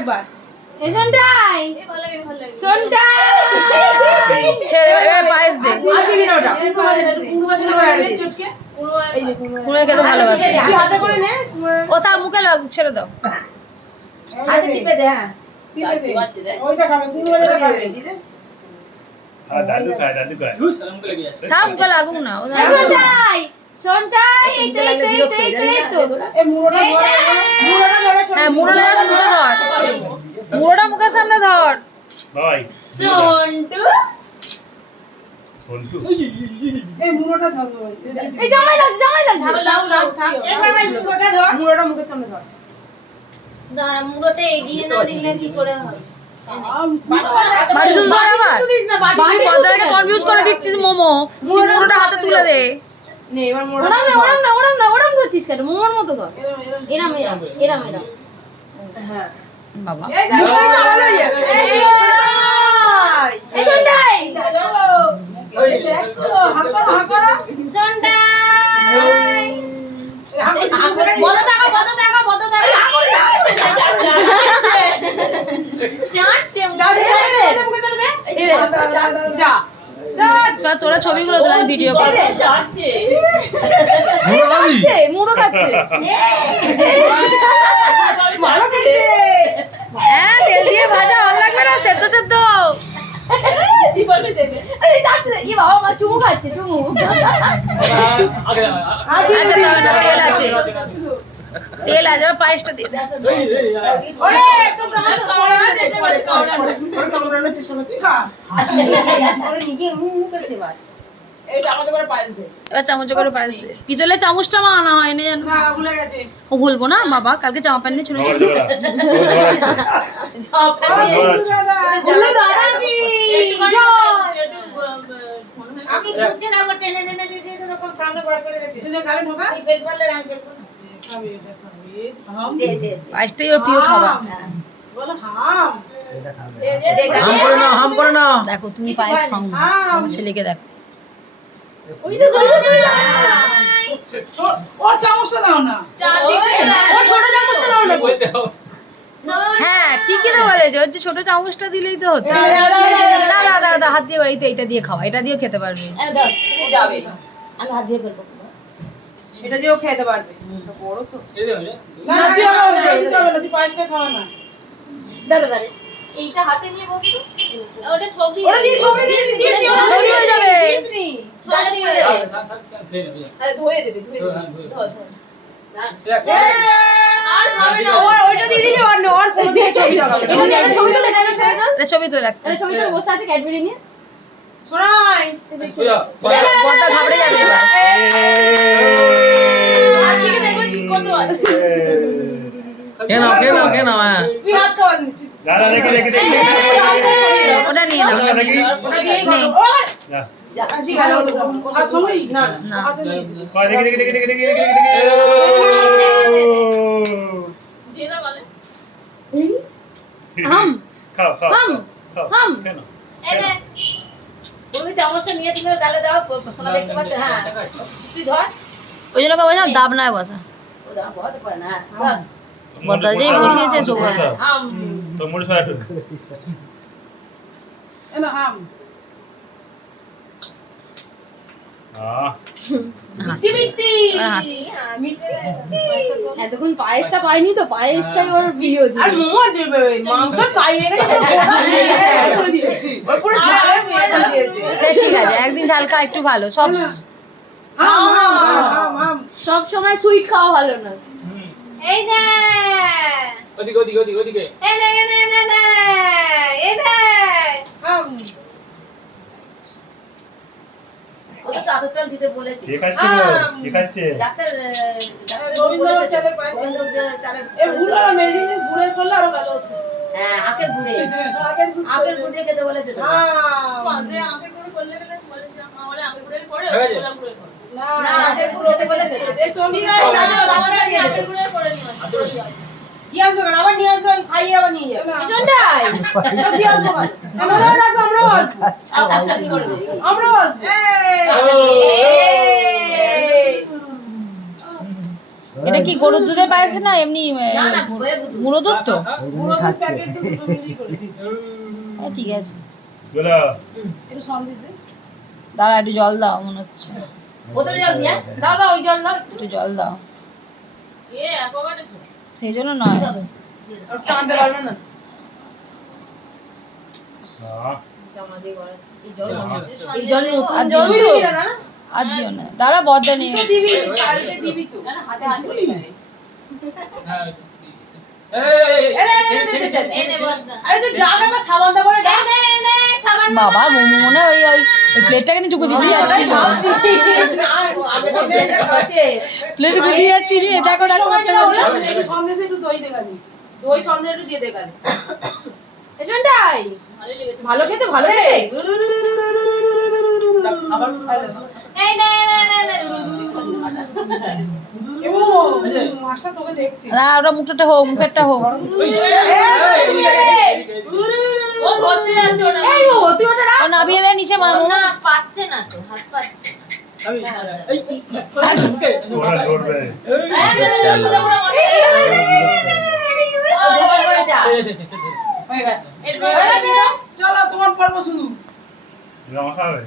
একবার এই শোনটাই শোনটাই ছেড়ে এবার পায়েস দে। আর দিবি না ওটা এই যে কুড়ে খেতে ভালোবাসে। তুই হাতে করে নে ও তার মুখে লাগুক, ছেড়ে দাও। হাতে টিপে দে। হ্যাঁ ওইটা খাবে কোন বাজারে খাবে দিদে হ্যাঁ দাদু খায় তার মুখে লাগুক না। ও এই শোনটাই শোনটাই এই তো এই তো এই তো এই তো এই তো এই মুড়োটা ধরে ছোট হ্যাঁ মুড়োটা মুখে ধর, মুড়োটা মুখের সামনে ধর। ভাই সন্টু সন্টু এই মুড়োটা ধর এই জামাই লাগছে লাউ লাউ থাক এবার মুড়োটা ধর মুড়োটা মুখের সামনে ধর দাঁড়া মুড়োটা এগিয়ে না দিলে কি করে হবে বাড়ি শুধু ধর আবার। তুই পর্দাকে কনফিউজ করে দিচ্ছিস মোমো। তুই মুড়োটা হাতে তুলে দে। নে এবার মুড়োটা ওরাম ধরছিস কেন মোমোর মতো ধর এরাম এরাম এরাম এরাম হ্যাঁ বাবা এই দেখো এই দাঁড়ালো এই শোনটাই এই দেখো হাত করো শোনটাই বড় দেখো চাটছে মুখের সামনে দে যা তা তোরা ছবিগুলো দিলে আমি ভিডিও করছি। চাটছে মুড়ো খাচ্ছে ভালো দেখতে হ্যাঁ তেল দিয়ে ভাজা ভালো লাগবে না, সেদ্ধ সেদ্ধ। জীবনে দেবে এই চাটছে ই বাবা মা চুমু খাচ্ছে চুমু আর দিদি আচ্ছা, তেল আছে, তেল আছে। এবার পায়েসটা দিয়ে দে। ওরে তো কামড়ানোর চেষ্টা করছিস ওরে নিজে করছে বাস এটা আমাদের করে পায়েস দে এবার চামচে করে পায়েস দে। পিতলের চামচটা মা আনা হয়নি জানো। না ভুলে গেছে ও ভুলবো না বাবা, কালকে জামা প্যান্ট নিয়ে চলে যাবো। বললো দাদা কি আমি বুঝছি না আমার টেনে টেনে যে এরকম সামনে বার করে রেখে তুই গালে ঢোকা তুই ফেল পারলে আমি ফেল করব খাবি এটা খাবি হাম দে দে পায়েসটাই ওর প্রিয় খাবার। বল হাম হাম করে না। দেখো তুমি পায়েস খাও না, আমার ছেলেকে দেখো। ওই তো ওর চামচটা দাও না ওর ছোট চামচটা দাও না হ্যাঁ ঠিকই তো বলেছে, ওর যে ছোট চামচটা দিলেই তো হতো। দাঁড়া দাঁড়া দাঁড়া, হাত দিয়ে এই তো এটা দিয়ে খাওয়া, এটা দিয়েও খেতে পারবে। যাবে আমি হাত দিয়ে ফেলবো এটা দিয়েও খেতে পারবে বড় তো না তুই যাবে না তুই পায়েসটা খাওয়া না দাঁড়া দাঁড়া এইটা হাতে নিয়ে বসতো ওটা ছবি ওরে দিয়ে ছবি দিয়ে ছবি হয়ে যাবে। ছবি হয়ে যাবে আরে ধুয়ে দেবে ধর ধর আর হবে না ওইটা দিয়ে দিলে ওর পুরো দিয়ে ছবি লাগাবে এটা ছবি তোলে এটা ছবি তোলে এটা ছবি তোল একটা। আরে ছবি তোলে বসে আছে ক্যাডবেরি নিয়ে শোনাই বড়টা ঘাবড়ে যাবে এবার। আর দিকে দেখবে ঠিক কত আছে কেন হ্যাঁ তুই হাত খাওয়া দাদা দেখি ওটা নিয়ে নাও। ওটা দিয়ে নেই। না ঠিক আছে হাত সঙ্গে না না। হাতে নেই কয় দেখি দিয়ে দাও বলে হাম খাও হাম হাম। কেন এই দেখ ওই চামচটা নিয়ে তুমি ওর গালে দাও সোনা দেখতে পাচ্ছে হ্যাঁ তুই ধর ওই জন্য বলছিলাম দাবনায় বসা। ও দাও বহাতে পারে না ধর বদা যেই বসিয়েছে সবাই। আম তো মুড়ি ফেলা তো এনা হাম মিটি আর হাসছে। এতক্ষণ পায়েসটা পাইনি তো পায়েসটাই ওর প্রিয় ছিল আর মোমো দেবে মাংস কাই হয়ে গেছে করে দিয়েছি ওর পুরো ঝালে মেরে দিয়েছে সে ঠিক আছে, একদিন ঝাল খাওয়া একটু ভালো। সব হাম সব সময় সুইট খাওয়া ভালো না এই নে ওদিকে এই নে এই নে এই নে এই নে হাম ওটা তো আদর দিতে বলেছি কে খাচ্ছে ডাক্তার রবীন্দ্রনাথ চালের পায়েস চালের এ ভুল হলো মেজি গুড়ে করলে আরো ভালো হতো হ্যাঁ আখের গুড়ে আগের আখের গুড় দিয়ে খেতে বলেছে তো হাম আখের গুড় করলে গেলে বলেছিলাম মা বলে আখের গুড়ের পরে গোলাপ গুড়ের পরে না না আখের গুড় খেতে বলেছে এই চল ঠিক আছে দাদা বাবা সাথে আখের গুড়ের পরে নিয়ে আসবে নিয়ে আসবে কেন? আবার নিয়ে আসবে আমি খাইয়ে আবার নিয়ে যাবো ভীষণটাই দিয়ে আসবো কেন? আমাদেরও রাখবো আমরাও আসবো আর কাজটা করে দিই আমরাও আসবো এটা এটা কি গরুর দুধের পায়েস না এমনি না না বয়ে বুঝু গুঁড়ো দুধ তো পুরো দুধ প্যাকেট তো দুটো মিলি করে দিন ঠিক আছে চলো একটু সন্দেশ দে দাঁড়া একটু জল দাও মনে হচ্ছে বোতলে জল নিয়ে দাও দাও ওই জল দাও একটু জল দাও এ একবারে সেই জন্য নয় আর টানতে পারবে না জামা দিয়ে গড়াচ্ছি এই জল এই জল নতুন আর জল দিবি তুই তো? দিবি না না আর দিও না দাঁড়া বর্দা নিয়ে তো দিবি কালকে দিবি তো না হাতে হাতে করে এনে বদনা আরে তুই ডাক একবার সাবান দা করে ডাক নে সাবান বাবা মনে ওই ওই প্লেটটাকে নিয়ে চুকু দিতে যাচ্ছিল প্লেট গুদি যাচ্ছি রে দেখো দেখো করতে করতে সন্দেশে একটু দই দে গালি দই সন্দেশ একটু দিয়ে দে গালি এজন্টাই ভালো লেগেছে ভালো খেতে ভালো খেতে আবার খাইলে এই নে এমো মাছটা তোকে দেখছি না ওটা মুখটা হোক মুখেরটা হোক ও ভর্তি আছে ওটা এই ও তুই ওটা রাখ ও নাবিয়ে দে নিচে মামু না পাচ্ছে না তো হাত পাচ্ছে ওরা ধরবে হয়ে গেছে হয়ে গেছে চলো তোমার পর্ব শুরু জামা খাবে